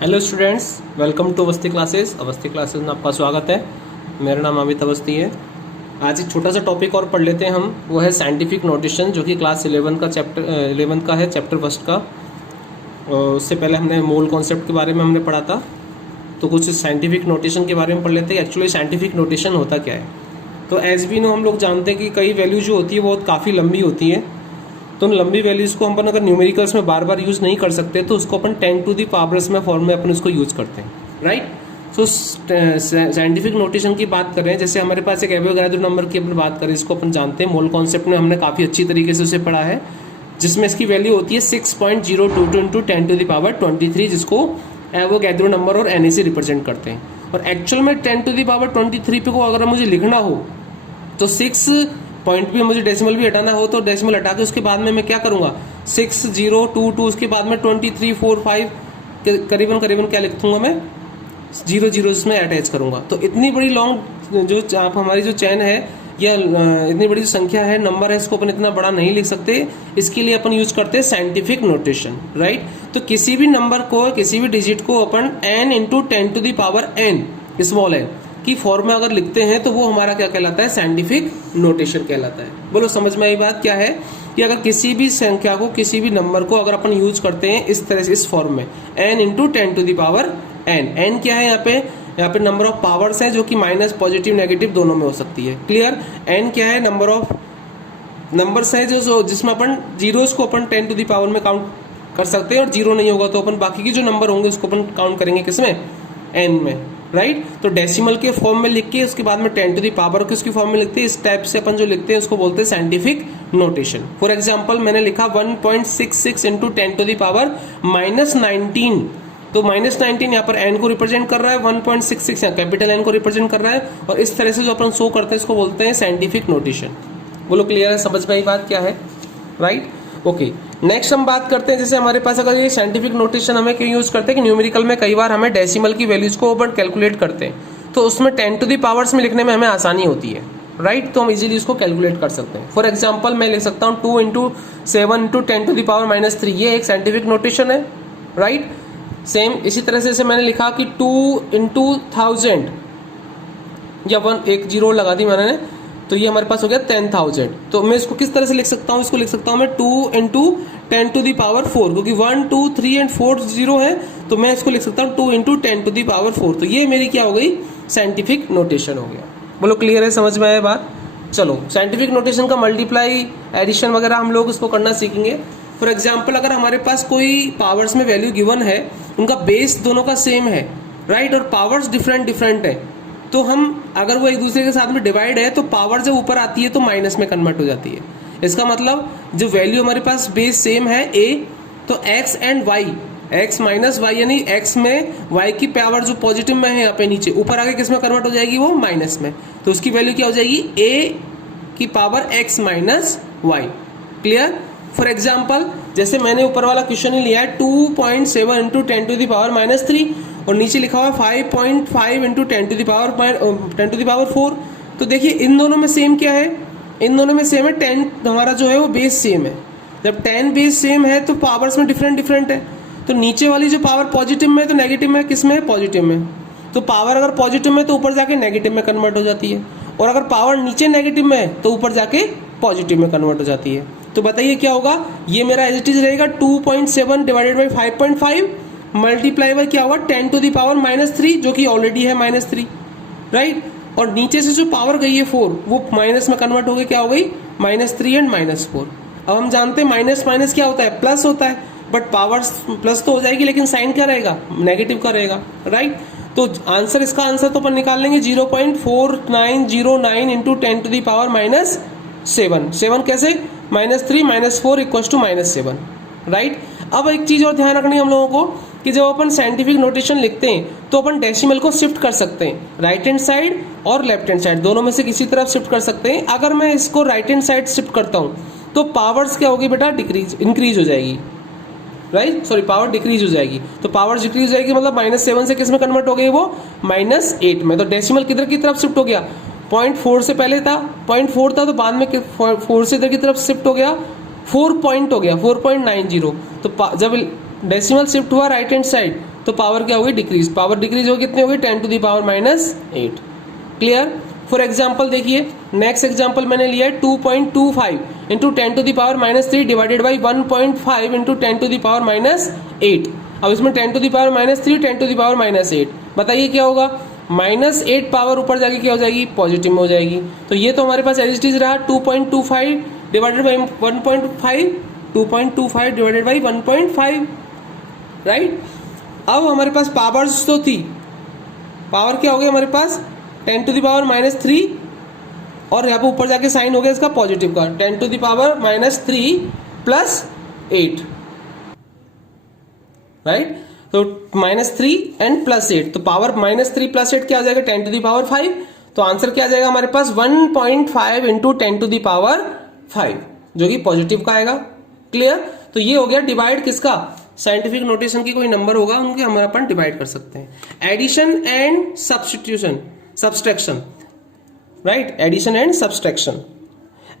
Hello students, welcome to Awasthi classes. Awasthi classes में आपका स्वागत है। मेरा नाम अमित अवस्थी है। आज एक छोटा सा टॉपिक और पढ़ लेते हैं हम, वो है साइंटिफिक नोटेशन, जो कि क्लास 11 का है, चैप्टर फर्स्ट का। उससे पहले हमने मोल कॉन्सेप्ट के बारे में हमने पढ़ा था, तो कुछ साइंटिफिक नोटेशन के बारे में पढ़ लेते हैं। एक्चुअली साइंटिफिक नोटेशन होता क्या है। तो एज वी नो, हम लोग जानते हैं कि कई वैल्यू जो होती है बहुत काफ़ी लंबी होती है। तो उन लंबी वैल्यूज़ को अपन अगर न्यूमेरिकल्स में बार बार यूज़ नहीं कर सकते तो उसको अपन 10 टू दी पावर्स में फॉर्म में अपन उसको यूज़ करते हैं, राइट। सो साइंटिफिक नोटेशन की बात करें, जैसे हमारे पास एक एवोगाड्रो नंबर की अपन बात करें, इसको अपन जानते हैं। मोल कॉन्सेप्ट में हमने काफ़ी अच्छी तरीके से उसे पढ़ा है, जिसमें इसकी वैल्यू होती है 6.022 इंटू 10 टू दी पावर 23, जिसको एवोगाड्रो नंबर और एन से रिप्रेजेंट करते हैं। और एक्चुअल में 10 टू दी पावर 23 पे को अगर मुझे लिखना हो तो 6 पॉइंट भी मुझे डेसिमल भी हटाना हो तो डेसिमल हटा के उसके बाद में मैं क्या करूंगा, 6022, उसके बाद में 2345 करीबन क्या लिख दूंगा मैं, 00 इसमें अटैच करूंगा। तो इतनी बड़ी लॉन्ग जो आप हमारी जो चैन है या इतनी बड़ी जो संख्या है, नंबर है, इसको अपन इतना बड़ा नहीं लिख सकते। इसके लिए अपन यूज करते हैं साइंटिफिक नोटेशन, राइट। तो किसी भी नंबर को, किसी भी डिजिट को अपन n into 10 to the power n, small n की फॉर्म में अगर लिखते हैं तो वो हमारा क्या कहलाता है, साइंटिफिक नोटेशन कहलाता है। बोलो समझ में आई बात क्या है, कि अगर किसी भी संख्या को, किसी भी नंबर को अगर अपन यूज करते हैं इस तरह से, इस फॉर्म में n into 10 to the power n क्या है यहाँ पे नंबर ऑफ पावर्स है, जो कि माइनस, पॉजिटिव, नेगेटिव दोनों में हो सकती है। क्लियर। n क्या है, नंबर ऑफ नंबर्स है जो जिसमें अपन जीरोस को अपन 10 टू दी पावर में काउंट कर सकते हैं, और जीरो नहीं होगा तो अपन बाकी के जो नंबर होंगे उसको अपन काउंट करेंगे किसमें, n में, राइट। तो डेसिमल के फॉर्म में लिख के उसके बाद में 10 टू दी पावर को उसकी फॉर्म में लिखते हैं। इस टाइप से अपन जो लिखते हैं उसको बोलते हैं साइंटिफिक नोटेशन। फॉर एग्जांपल मैंने लिखा 1.66 इंटू 10 टू दी पावर -19, तो -19 यहाँ पर n को रिप्रेजेंट कर रहा है, 1.66 यहाँ कैपिटल N को रिप्रेजेंट कर रहा है, और इस तरह से जो अपन शो करते हैं इसको बोलते हैं साइंटिफिक नोटेशन। बोलो क्लियर है, समझ में आई बात क्या है, राइट। ओके, नेक्स्ट हम बात करते हैं, जैसे हमारे पास अगर ये साइंटिफिक नोटेशन हमें क्यों यूज करते हैं कि न्यूमेरिकल में कई बार हमें डेसिमल की वैल्यूज को अपन कैलकुलेट करते हैं, तो उसमें 10 टू दी पावर्स में लिखने में हमें आसानी होती है, राइट। तो हम इजीली उसको कैलकुलेट कर सकते हैं। फॉर एग्जांपल मैं लिख सकता हूँ 2 into 7 into 10 to the power -3, ये एक साइंटिफिक नोटेशन है, राइट। सेम इसी तरह से मैंने लिखा कि 2 इंटू 1000 या 1 एक जीरो लगा दी मैंने, तो ये हमारे पास हो गया 10,000। तो मैं इसको किस तरह से लिख सकता हूँ, इसको लिख सकता हूँ मैं 2 इंटू 10 टू दी पावर 4, क्योंकि 1 2 3 एंड 4 जीरो है, तो मैं इसको लिख सकता हूँ 2 इंटू 10 टू दी पावर 4। तो ये मेरी क्या हो गई, साइंटिफिक नोटेशन हो गया। बोलो क्लियर है, समझ में आया बात। चलो, साइंटिफिक नोटेशन का मल्टीप्लाई, एडिशन वगैरह हम लोग इसको करना सीखेंगे। फॉर एग्जाम्पल अगर हमारे पास कोई पावर्स में वैल्यू गिवन है, उनका बेस दोनों का सेम है, राइट, और पावर्स डिफरेंट है, तो हम अगर वो एक दूसरे के साथ में डिवाइड है तो पावर जब ऊपर आती है तो माइनस में कन्वर्ट हो जाती है। इसका मतलब जो वैल्यू हमारे पास बेस सेम है a, तो x and y, x minus y, यानी x में y की पावर जो पॉजिटिव में है यहाँ पे नीचे, ऊपर आके किस में कन्वर्ट हो जाएगी, वो माइनस में, तो उसकी वैल्यू क्या हो जाएगी, a की power x minus y। Clear. For example जैसे मैंने ऊपर वाला क्वेश्चन ही लिया है 2.7 इंटू 10 टू दी पावर -3, और नीचे लिखा हुआ 5.5 इंटू 10 टू दी पावर 4। तो देखिए इन दोनों में सेम क्या है, इन दोनों में सेम है 10, हमारा जो है वो बेस सेम है। जब 10 बेस सेम है तो पावर्स में डिफरेंट है, तो नीचे वाली जो पावर पॉजिटिव में है तो नेगेटिव में, किस में है, पॉजिटिव में। तो पावर अगर पॉजिटिव में तो ऊपर जाके नेगेटिव में कन्वर्ट हो जाती है, और अगर पावर नीचे नेगेटिव में है तो ऊपर जाके पॉजिटिव में कन्वर्ट हो जाती है। तो बताइए क्या होगा, ये मेरा एज इट इज रहेगा 2.7 डिवाइडेड बाई 5.5 मल्टीप्लाई बाई क्या होगा 10 टू दी पावर -3, जो कि ऑलरेडी है -3, राइट। और नीचे से जो पावर गई है 4, वो माइनस में कन्वर्ट हो गई, क्या हो गई, -3 एंड -4। अब हम जानते हैं माइनस माइनस क्या होता है, प्लस होता है, बट पावर प्लस तो हो जाएगी लेकिन साइन क्या रहेगा, नेगेटिव का रहेगा, राइट। तो आंसर, इसका आंसर तो अपन निकाल लेंगे 0.4909 इंटू 10 टू दी पावर -7। 7 कैसे, -3 -4 इक्वल टू -7, राइट। अब एक चीज और ध्यान रखनी है हम लोगों को, कि जब अपन साइंटिफिक नोटेशन लिखते हैं तो अपन डेसिमल को शिफ्ट कर सकते हैं, राइट हैंड साइड और लेफ्ट हैंड साइड, दोनों में से किसी तरफ शिफ्ट कर सकते हैं। अगर मैं इसको राइट हैंड साइड शिफ्ट करता हूं तो पावर्स क्या होगी बेटा, इंक्रीज हो जाएगी, राइट, सॉरी, पावर डिक्रीज हो जाएगी। तो पावर डिक्रीज हो जाएगी मतलब -7 से किस में कन्वर्ट हो गई, वो -8 में। तो डेसिमल किधर की तरफ शिफ्ट हो गया, 0.4 से पहले था 0.4 था, तो बाद में 4 से इधर की तरफ शिफ्ट हो गया, 4 पॉइंट हो गया 4.90। तो जब डेसिमल शिफ्ट हुआ राइट हैंड साइड तो पावर क्या होगी, डिक्रीज। पावर डिक्रीज होगी, कितनी होगी, 10 to the power -8। Clear. For example देखिए, नेक्स्ट एग्जाम्पल मैंने लिया है 2.25 into 10 to the power -3 divided by 1.5 into 10 to the power -8। अब इसमें 10 to the power -3, 10 to the power -8, बताइए क्या होगा, -8 पावर ऊपर जाके क्या हो जाएगी, पॉजिटिव में हो जाएगी। तो ये तो हमारे पास एज इट इज रहा 2.25 divided by 1.5, 2.25 divided by 1.5, right. अब हमारे पास पावर्स तो थी, पावर क्या हो गया हमारे पास 10 टू द पावर -3, और यहाँ पे ऊपर जाके साइन हो गया इसका पॉजिटिव का, 10 to the power -3 plus 8, right. तो -3 एंड +8, तो पावर -3 + 8 क्या हो जाएगा, 10 टू द पावर 5। तो आंसर क्या आ जाएगा हमारे पास 1.5 इंटू 10 टू द पावर 5, जो कि पॉजिटिव का आएगा। क्लियर। तो ये हो गया डिवाइड किसका, साइंटिफिक नोटेशन की कोई नंबर होगा उनके हमारे अपन डिवाइड कर सकते हैं। Addition and substitution, subtraction, right, addition and subtraction.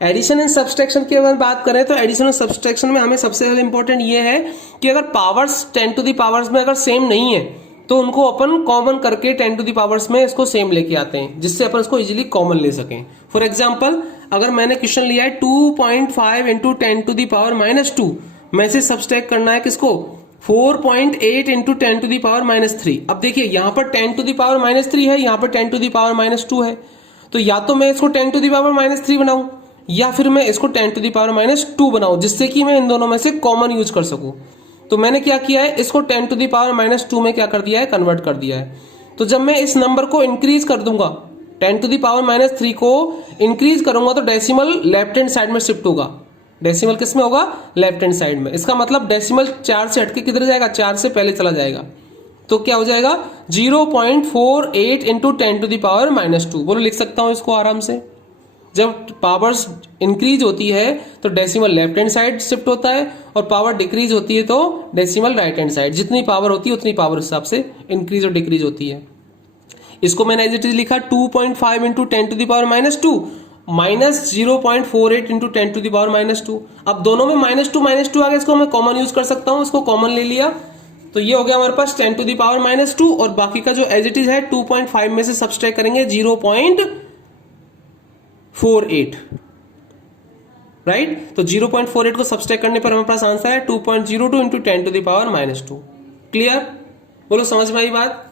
Addition and subtraction की अगर बात करें तो एडिशन और सब्सट्रैक्शन में हमें सबसे ज्यादा इंपॉर्टेंट ये है कि अगर पावर्स 10 टू द पावर्स में अगर सेम नहीं है तो उनको अपन कॉमन करके 10 टू द पावर्स में इसको सेम लेके आते हैं, जिससे अपन इसको इजीली कॉमन ले सकें। फॉर एग्जांपल, अगर मैंने क्वेश्चन लिया है 2.5 इंटू 10 टू द पावर -2, मैं से सब्सट्रैक्ट करना है किसको, 4.8 इंटू 10 टू द पावर -3। अब देखिए यहाँ पर 10 टू द पावर -3 है, यहाँ पर 10 टू द पावर -2 है, तो या तो मैं इसको 10 टू द पावर -3 बनाऊं या फिर मैं इसको 10 टू द पावर -2 बनाऊं, जिससे कि मैं इन दोनों में से कॉमन यूज कर सकूं। तो मैंने क्या किया है, इसको 10 टू द पावर -2 में क्या कर दिया है, कन्वर्ट कर दिया है। तो जब मैं इस नंबर को इंक्रीज कर दूंगा, 10 टू द पावर -3 को इंक्रीज करूंगा तो डेसिमल लेफ्ट हैंड साइड में शिफ्ट होगा। डेसिमल किस में होगा, लेफ्ट हैंड साइड में। इसका मतलब डेसिमल 4 से हटके किधर जाएगा, 4 से पहले चला जाएगा। तो क्या हो जाएगा 0.48 इंटू 10 टू द पावर -2। बोलो लिख सकता हूं इसको आराम से। जब पावर्स इंक्रीज होती है तो decimal left hand side shift होता है, और पावर डिक्रीज होती है तो डेसिमल राइट हैंड साइड। जितनी पावर होती है उतनी पावर हिसाब से इंक्रीज और डिक्रीज होती है। इसको मैंने एज इट इज लिखा 2.5 into 10 to the power -2 minus 0.48 into 10 to the power -2। अब दोनों में -2 आ गया, इसको मैं कॉमन यूज कर सकता हूं, इसको कॉमन ले लिया तो ये हो गया हमारे पास 10 टू द पावर -2, और बाकी का जो एज इट इज है 2.5 में से सब्सट्रैक्ट करेंगे 0.48, राइट। तो 0.48 को सब्सट्रैक्ट करने पर हमारे पास आंसर है 2.02 into 10 to the power -2। Clear. बोलो समझ में आई बात।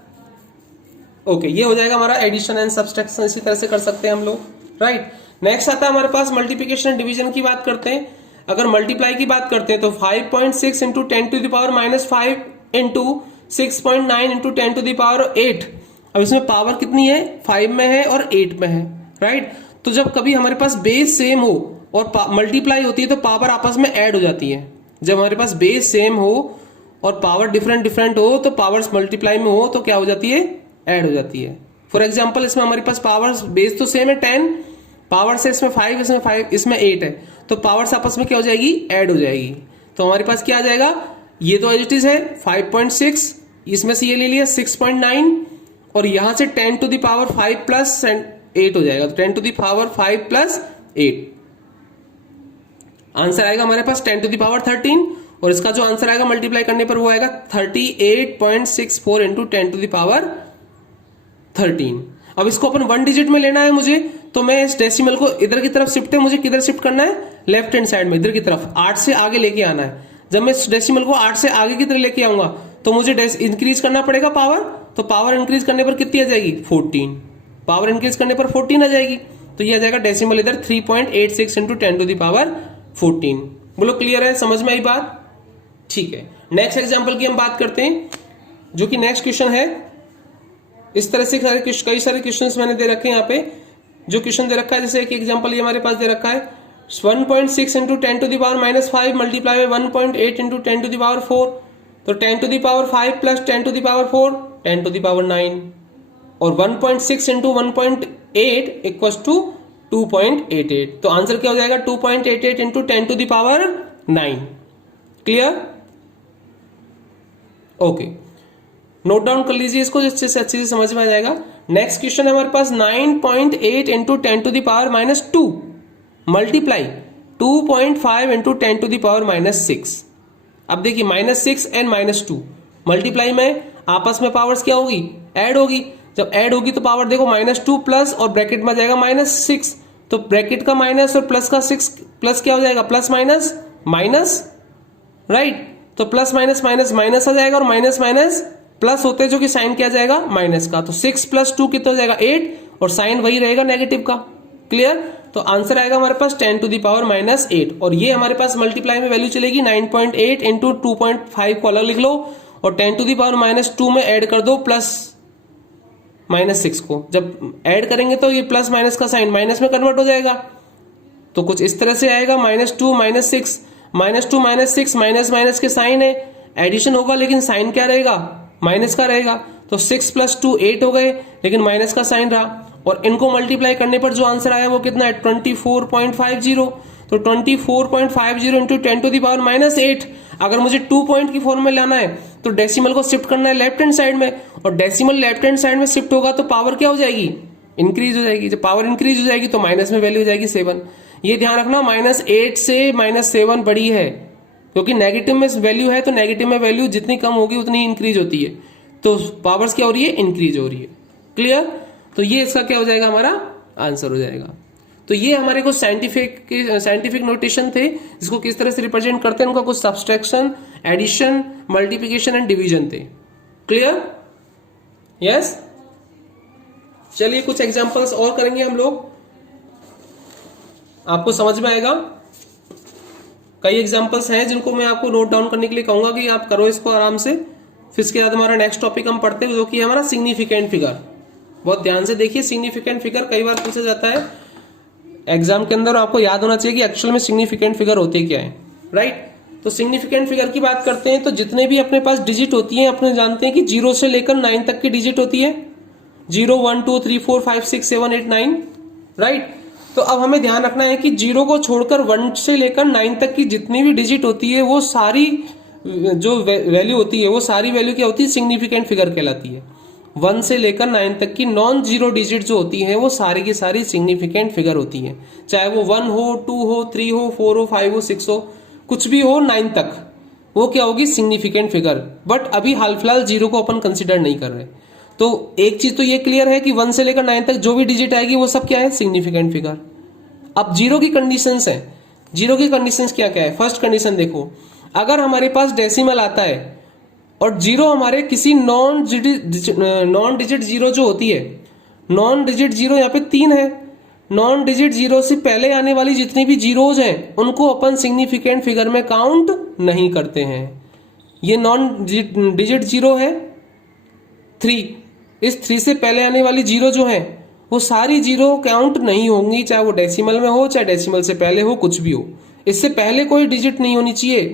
ओके, ये हो जाएगा हमारा एडिशन एंड सब्सट्रैक्शन। इसी तरह से कर सकते हैं हम लोग, राइट। नेक्स्ट आता है हमारे पास मल्टीप्लिकेशन एंड डिवीजन की बात करते हैं। अगर मल्टीप्लाई की बात करते हैं तो 5.6 into 10 to the power -5 into 6.9 into 10 to the power 8। अब इसमें पावर कितनी है, 5 में है और 8 में है, राइट। तो जब कभी हमारे पास बेस सेम हो और मल्टीप्लाई होती है तो पावर आपस में ऐड हो जाती है। जब हमारे पास बेस सेम हो और पावर डिफरेंट डिफरेंट हो तो पावर्स मल्टीप्लाई में हो तो क्या हो जाती है, ऐड हो जाती है। फॉर एग्जाम्पल, इसमें हमारे पास पावर्स बेस तो सेम है 10, पावर्स है इसमें 5, इसमें 5, इसमें 8 है, तो पावर्स आपस में क्या हो जाएगी, ऐड हो जाएगी। तो हमारे पास क्या आ जाएगा, ये तो एज इट इज है 5.6, इसमें से ये ले लिया 6.9, और यहां से 10 टू द पावर 5 प्लस 8 हो जाएगा। तो 10 to the power 5 plus 8, answer आएगा हमारे पास 10 टू द पावर 13, और इसका जो आंसर आएगा मल्टीप्लाई करने पर वो आएगा 38.64 इंटू 10 टू द पावर 13। अब इसको अपन 1 डिजिट में लेना है मुझे, तो मैं इस डेसिमल को इधर की तरफ शिफ्ट है, मुझे किधर शिफ्ट करना है, लेफ्ट हैंड साइड में, इधर की तरफ 8 से आगे लेके आना है। जब मैं इस डेसिमल को 8 से आगे की तरफ लेके आऊंगा तो मुझे इंक्रीज करना पड़ेगा पावर, तो पावर इंक्रीज करने पर कितनी आ जाएगी, 14। पावर इंक्रीज करने पर 14 आ जाएगी, तो ये आ जाएगा डेसिमल इधर 3.86 इंटू 10 टू द पावर 14। बोलो क्लियर है, समझ में आई बात। ठीक है, नेक्स्ट एग्जांपल की हम बात करते हैं, जो कि नेक्स्ट क्वेश्चन है। इस तरह से कई सारे क्वेश्चंस मैंने दे रखे हैं यहाँ पे। जो क्वेश्चन दे रखा है, जैसे एक एग्जांपल ये हमारे पास दे रखा है 1.6 into 10 to the power -5 multiply by 1.8 into 10 to the power 4। तो 10 to the power 5 plus 10 to the power 4 10 to the power 9, और 1.6 इंटू 1.8 इक्वल्स टू 2.88। तो आंसर क्या हो जाएगा 2.88 into 10 to the power 9। Clear. Okay, note down कर लीजिए इसको, जिससे से अच्छे से समझ में आ जाएगा। नेक्स्ट क्वेश्चन है हमारे पास 9.8 into 10 to the power -2 multiply 2.5 into 10 to the power -6। अब देखिए -6 एंड -2 मल्टीप्लाई में आपस में पावर्स क्या होगी, ऐड होगी। जब ऐड होगी तो पावर देखो -2 प्लस और ब्रैकेट में जाएगा -6, तो ब्रैकेट का माइनस और प्लस का 6 प्लस क्या हो जाएगा, प्लस माइनस माइनस, राइट। तो प्लस माइनस माइनस माइनस आ जाएगा और माइनस माइनस प्लस होते हैं, जो कि साइन क्या जाएगा, माइनस का। तो 6 + 2 कितना हो जाएगा, 8, और साइन वही रहेगा नेगेटिव का। क्लियर। तो आंसर आएगा हमारे पास 10⁻⁻8, और ये हमारे पास मल्टीप्लाई में वैल्यू चलेगी 9.8 इंटू 2.5 को अलग लिख लो और 10⁻2 में ऐड कर दो प्लस -6 को। जब ऐड करेंगे तो ये प्लस माइनस का साइन माइनस में कन्वर्ट हो जाएगा, तो कुछ इस तरह से आएगा -2 -6, -2 -6 माइनस माइनस के साइन है, एडिशन होगा लेकिन साइन क्या रहेगा, माइनस का रहेगा। तो 6 + 2 8 हो गए, लेकिन माइनस का साइन रहा, और इनको मल्टीप्लाई करने पर जो आंसर आया वो कितना है, 24.50। तो 24.50 इंटू 10⁻⁻8। अगर मुझे 2 पॉइंट की फॉर्म में लाना है तो डेसिमल को शिफ्ट करना है लेफ्ट हैंड साइड में, और डेसिमल लेफ्ट हैंड साइड में शिफ्ट होगा तो पावर क्या हो जाएगी, इंक्रीज हो जाएगी। जब पावर इंक्रीज हो जाएगी तो माइनस में वैल्यू हो जाएगी 7। ये ध्यान रखना, -8 से -7 बड़ी है, क्योंकि नेगेटिव में वैल्यू है तो नेगेटिव में वैल्यू जितनी कम होगी उतनी इंक्रीज होती है, तो पावर्स क्या हो रही है, इंक्रीज हो रही है। क्लियर। तो ये इसका क्या हो जाएगा, हमारा आंसर हो जाएगा। तो ये हमारे कुछ साइंटिफिक नोटेशन थे, जिसको किस तरह से रिप्रेजेंट करते हैं, उनका कुछ subtraction, addition, multiplication and division थे। क्लियर। यस। चलिए कुछ एग्जांपल्स और करेंगे हम लोग, आपको समझ में आएगा। कई एग्जांपल्स हैं जिनको मैं आपको नोट डाउन करने के लिए कहूंगा कि आप करो इसको आराम से। फिर इसके बाद हमारा नेक्स्ट टॉपिक हम पढ़ते हैं, जो कि हमारा सिग्निफिकेंट फिगर। बहुत ध्यान से देखिए, सिग्निफिकेंट फिगर कई बार पूछा जाता है एग्जाम के अंदर, आपको याद होना चाहिए कि एक्चुअल में सिग्निफिकेंट फिगर होते क्या है, राइट। तो सिग्निफिकेंट फिगर की बात करते हैं तो जितने भी अपने पास डिजिट होती हैं, अपने जानते हैं कि 0 से लेकर 9 तक की डिजिट होती है, 0 1 2 3 4 5 6 7 8 9, राइट। तो अब हमें ध्यान रखना है कि 0 को छोड़कर 1 से लेकर 9 तक की जितनी भी डिजिट होती है, वो सारी जो वैल्यू होती है, वो सारी वैल्यू क्या होती है, सिग्निफिकेंट फिगर कहलाती है। 1 से लेकर 9 तक की नॉन जीरो डिजिट जो होती है, वो सारी की सारी सिग्निफिकेंट फिगर होती है। चाहे वो 1 हो, 2 हो, 3 हो, 4 हो, 5 हो, 6 हो, कुछ भी हो 9 तक, वो क्या होगी, सिग्निफिकेंट फिगर। बट अभी हाल फिलहाल 0 को अपन कंसिडर नहीं कर रहे। तो एक चीज तो ये क्लियर है कि 1 से लेकर 9 तक जो भी डिजिट आएगी वो सब क्या है, सिग्निफिकेंट फिगर। अब 0 की कंडीशंस है। 0 की कंडीशंस क्या क्या है। फर्स्ट कंडीशन देखो, अगर हमारे पास डेसिमल आता है और 0 हमारे किसी नॉन डिजिट 0 जो होती है, नॉन डिजिट 0 यहाँ पे 3 है, नॉन डिजिट 0 से पहले आने वाली जितनी भी जीरोज हैं उनको अपन सिग्निफिकेंट फिगर में काउंट नहीं करते हैं। ये नॉन डिजिट 0 है 3, इस 3 से पहले आने वाली जीरो जो है वो सारी जीरो काउंट नहीं होंगी, चाहे वो डेसिमल में हो, चाहे डेसिमल से पहले हो, कुछ भी हो। इससे पहले कोई डिजिट नहीं होनी चाहिए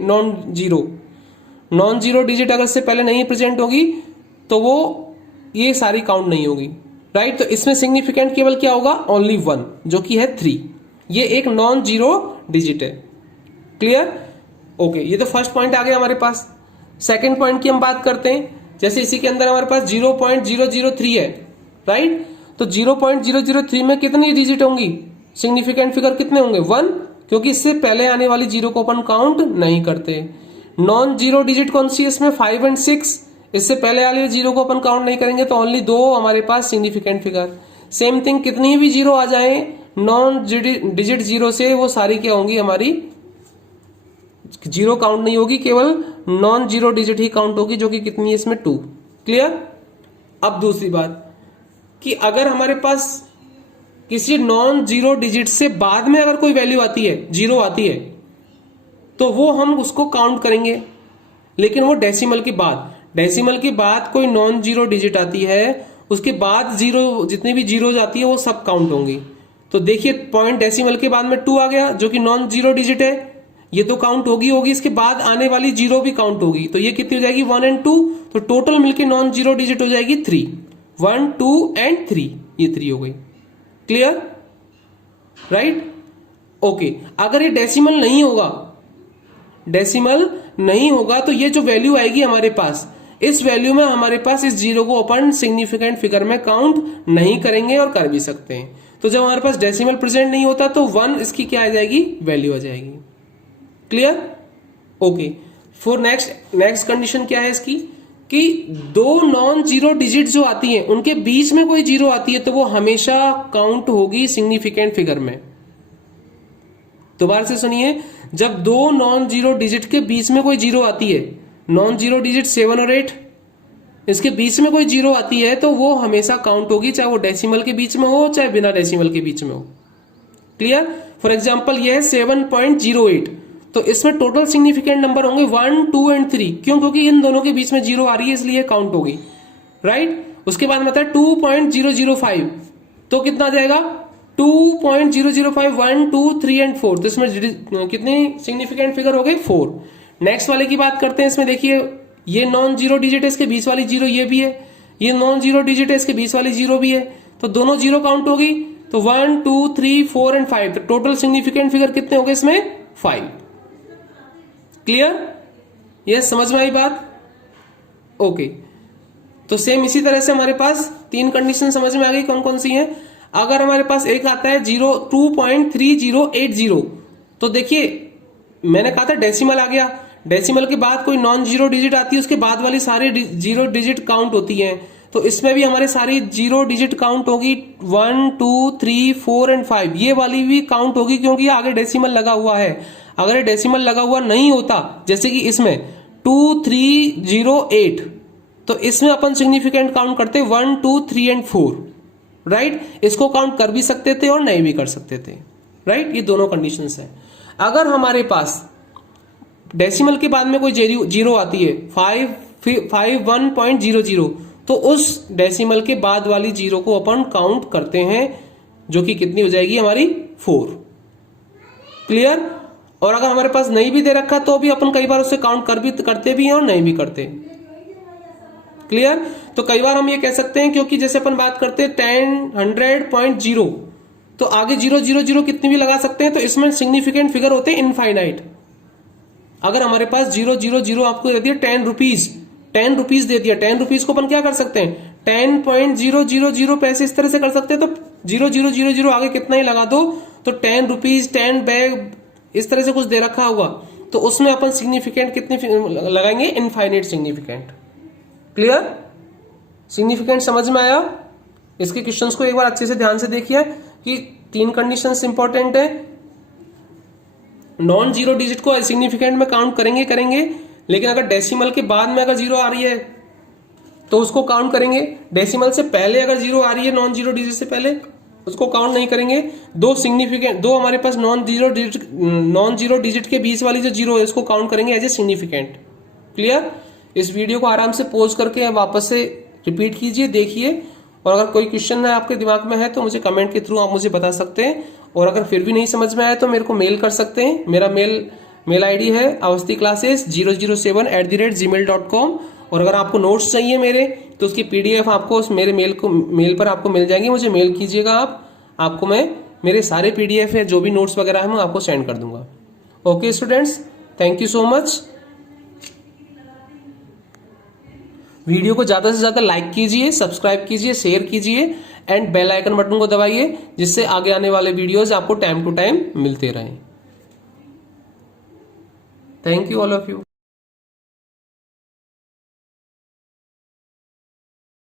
नॉन जीरो डिजिट अगर से पहले नहीं प्रेजेंट होगी तो वो ये सारी काउंट नहीं होगी, राइट। तो इसमें सिग्निफिकेंट केवल क्या होगा, ओनली 1, जो कि है 3। ये एक नॉन जीरो डिजिट है। क्लियर। ओके, ये तो फर्स्ट पॉइंट आ गया हमारे पास। सेकंड पॉइंट की हम बात करते हैं। जैसे इसी के अंदर हमारे पास 0.003 है, राइट। तो 0.003 में कितनी डिजिट होंगी, सिग्निफिकेंट फिगर कितने होंगे, 1, क्योंकि इससे पहले आने वाली जीरो को अपन काउंट नहीं करते। नॉन जीरो डिजिट कौन सी है इसमें, 5 और 6, इससे पहले वाले जीरो को अपन काउंट नहीं करेंगे, तो ओनली 2 हमारे पास सिग्निफिकेंट फिगर। सेम थिंग, कितनी भी जीरो आ जाए नॉन डिजिट 0 से, वो सारी क्या होंगी, हमारी जीरो काउंट नहीं होगी, केवल नॉन जीरो डिजिट ही काउंट होगी, जो कि कितनी है इसमें, 2। क्लियर। अब दूसरी बात कि अगर हमारे पास किसी नॉन जीरो डिजिट से बाद में अगर कोई वैल्यू आती है, जीरो आती है, तो वो हम उसको काउंट करेंगे, लेकिन वो डेसिमल के बाद कोई नॉन जीरो डिजिट आती है, उसके बाद जीरो, जितनी भी जीरो आती है वो सब काउंट होंगी। तो देखिए पॉइंट डेसिमल के बाद में 2 आ गया, जो कि नॉन जीरो डिजिट है, ये तो काउंट होगी, इसके बाद आने वाली जीरो भी काउंट होगी। तो ये कितनी हो जाएगी, 1 और 2, तो टोटल मिलके नॉन जीरो डिजिट हो जाएगी 3। 1 2 एंड 3, ये 3 हो गई। Clear, right. ओके, अगर ये डेसिमल नहीं होगा तो ये जो वैल्यू आएगी हमारे पास, इस वैल्यू में हमारे पास इस जीरो को अपन सिग्निफिकेंट फिगर में काउंट नहीं करेंगे और कर भी सकते हैं। तो जब हमारे पास डेसिमल प्रेजेंट नहीं होता तो 1 इसकी क्या आ जाएगी, वैल्यू आ जाएगी। Clear. Okay, for next condition क्या है इसकी, कि दो नॉन जीरो डिजिट जो आती हैं उनके बीच में कोई जीरो आती है तो वो हमेशा काउंट होगी सिग्निफिकेंट फिगर में। दोबारा से सुनिए, जब दो नॉन जीरो डिजिट के बीच में कोई जीरो आती है, नॉन जीरो डिजिट 7 और 8, इसके बीच में कोई जीरो आती है तो वो हमेशा काउंट होगी, चाहे वो डेसिमल के बीच में हो चाहे बिना डेसिमल के बीच में हो। क्लियर? फॉर एग्जाम्पल ये है 7.08, तो इसमें टोटल सिग्निफिकेंट नंबर होंगे 1, 2 एंड 3। क्यों? क्योंकि इन दोनों के बीच में जीरो आ रही है इसलिए काउंट होगी, राइट? उसके बाद मतलब 2.005, तो कितना आ जाएगा? 2.005, 1, 2, 3 एंड 4। तो इसमें कितनी सिग्निफिकेंट फिगर हो गई? 4। नेक्स्ट वाले की बात करते हैं। इसमें देखिए ये नॉन जीरो डिजिट है, इसके बीच वाली जीरो ये भी है, ये नॉन जीरो डिजिट है, इसके बीच वाली जीरो भी है, तो दोनों जीरो काउंट होगी। तो 1, 2, 3, 4 एंड 5, तो टोटल सिग्निफिकेंट फिगर कितने हो गए इसमें? 5। क्लियर? ये समझ में आई बात? ओके। तो सेम इसी तरह से हमारे पास 3 कंडीशन समझ में आ गई, कौन कौन सी हैं। अगर हमारे पास एक आता है 2.3080, तो देखिए मैंने कहा था डेसिमल आ गया, डेसिमल के बाद कोई नॉन जीरो डिजिट आती है, उसके बाद वाली सारी जीरो डिजिट काउंट होती हैं। तो इसमें भी हमारी सारी जीरो डिजिट काउंट होगी, 1, 2, 3, 4 एंड 5। ये वाली भी काउंट होगी क्योंकि आगे डेसिमल लगा हुआ है। अगर डेसिमल लगा हुआ नहीं होता, जैसे कि इसमें 2308, तो इसमें अपन सिग्निफिकेंट काउंट करते 1, 2, 3 एंड 4, राइट? इसको काउंट कर भी सकते थे और नहीं भी कर सकते थे, राइट? ये दोनों कंडीशंस हैं। अगर हमारे पास डेसिमल के बाद में कोई जीरो आती है 51.00, तो उस डेसिमल के बाद वाली जीरो को अपन काउंट करते हैं, जो कि कितनी हो जाएगी हमारी? 4। क्लियर? और अगर हमारे पास नहीं भी दे रखा तो भी अपन कई बार उससे काउंट करते भी हैं और नहीं भी करते। क्लियर? तो कई बार हम ये कह सकते हैं, क्योंकि जैसे अपन बात करते हैं 100.0, तो आगे 000 कितनी भी लगा सकते हैं, तो इसमें सिग्निफिकेंट फिगर होते हैं इनफाइनाइट। अगर हमारे पास 000 आपको दे दिया 10 रुपीज, 10 रुपीज दे दिया, 10 रुपीज को अपन क्या कर सकते हैं? 10.000 पैसे इस तरह से कर सकते हैं। तो 000 आगे कितना ही लगा दो, तो 10 रुपीज, 10 बैग, इस तरह से कुछ दे रखा होगा, तो उसमें अपन सिग्निफिकेंट कितने लगाएंगे? Infinite significant. क्लियर? सिग्निफिकेंट समझ में आया? इसके क्वेश्चंस को एक बार अच्छे से ध्यान से देखिए कि 3 कंडीशंस इंपॉर्टेंट है। नॉन जीरो डिजिट को सिग्निफिकेंट में काउंट करेंगे, लेकिन अगर डेसिमल के बाद में अगर जीरो आ रही है तो उसको काउंट करेंगे। डेसिमल से पहले अगर जीरो आ रही है, नॉन जीरो डिजिट से पहले, उसको काउंट नहीं करेंगे। दो हमारे पास नॉन जीरो डिजिट के बीच वाली जो जीरो है उसको काउंट करेंगे एज ए सिग्निफिकेंट। क्लियर? इस वीडियो को आराम से पॉज करके वापस से रिपीट कीजिए, देखिए, और अगर कोई क्वेश्चन है आपके दिमाग में है तो मुझे कमेंट के थ्रू आप मुझे बता सकते हैं, और अगर फिर भी नहीं समझ में आया तो मेरे को मेल कर सकते हैं। मेरा मेल आईडी है avasthiclasses007@gmail.com। और अगर आपको नोट्स चाहिए मेरे, तो उसकी PDF आपको उस मेरे मेल पर आपको मिल जाएंगी। मुझे मेल कीजिएगा आपको मैं मेरे सारे PDF है, जो भी नोट्स वगैरह है, मैं आपको सेंड कर दूंगा। Okay students, thank you so much. Video को ज्यादा से ज्यादा लाइक कीजिए, सब्सक्राइब कीजिए, शेयर कीजिए एंड बेल आइकन बटन को दबाइए, जिससे आगे आने वाले वीडियोस आपको टाइम टू टाइम मिलते रहें। Thank you all of you.